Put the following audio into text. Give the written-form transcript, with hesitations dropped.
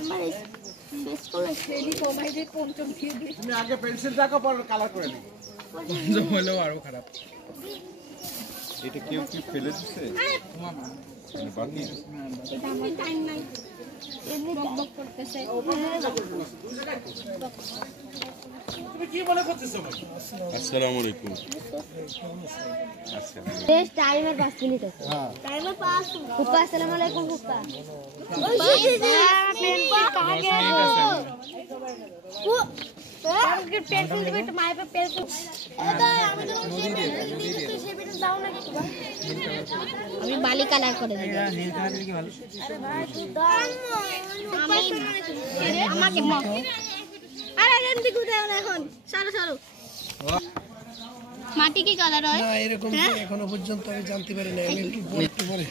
আমার শেষ করে শেডি কমাই দিয়ে পঞ্চম দিয়ে দিই। তুমি আগে পেন্সিল দাও পর কালার করে নিও। পঞ্চম হলো আরো খারাপ। এটা কেউ কি ফেলে দিছে? মামা বাকি এটা আমার টাইম নাই। এমনি বক করতেছে। তুমি কি মনে করতেছো ভাই? আসসালামু আলাইকুম। বেশ টাইমের 5 মিনিট আছে। হ্যাঁ টাইমের 5 ফুপা আসসালামু আলাইকুম ফুপা। पेंसिल कहाँ गया वो पेंसिल दिबे तो माय पे पेंसिल এটা আমি তো সেটা যাও না আমি বালি কালার করে দেব নীল কালার কি ভালো? আরে ভাই তুই দাও আমি আমাকে মক আরে গন্ডি কোথায় না এখন সরো সরো মাটি কি কালার হয় না এরকম এখনো পর্যন্ত আমি জানতে পারি না আমি একটু পরে